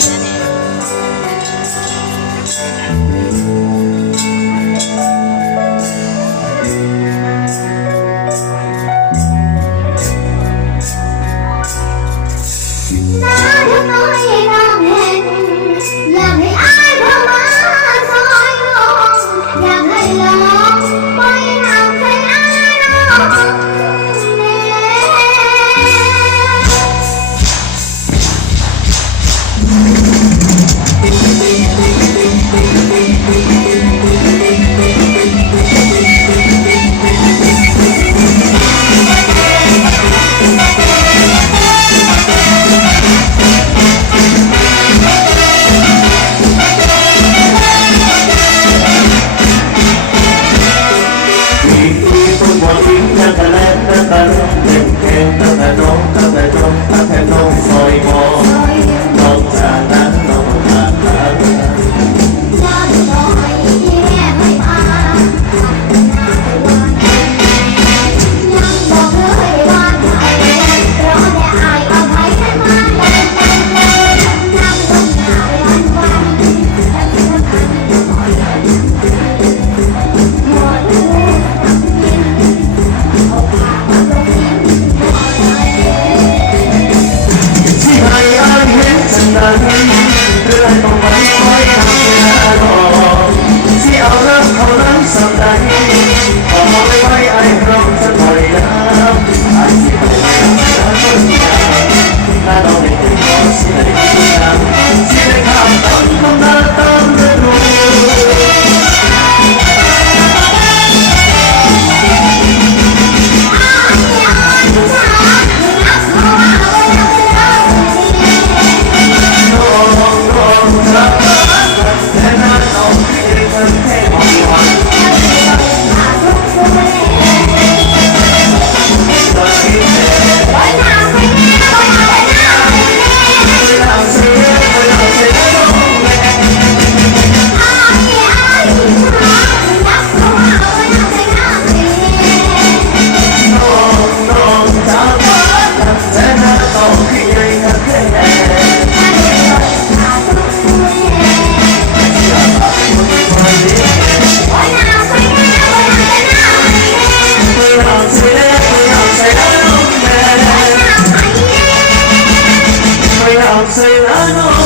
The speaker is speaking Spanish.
นั่นเอง manos.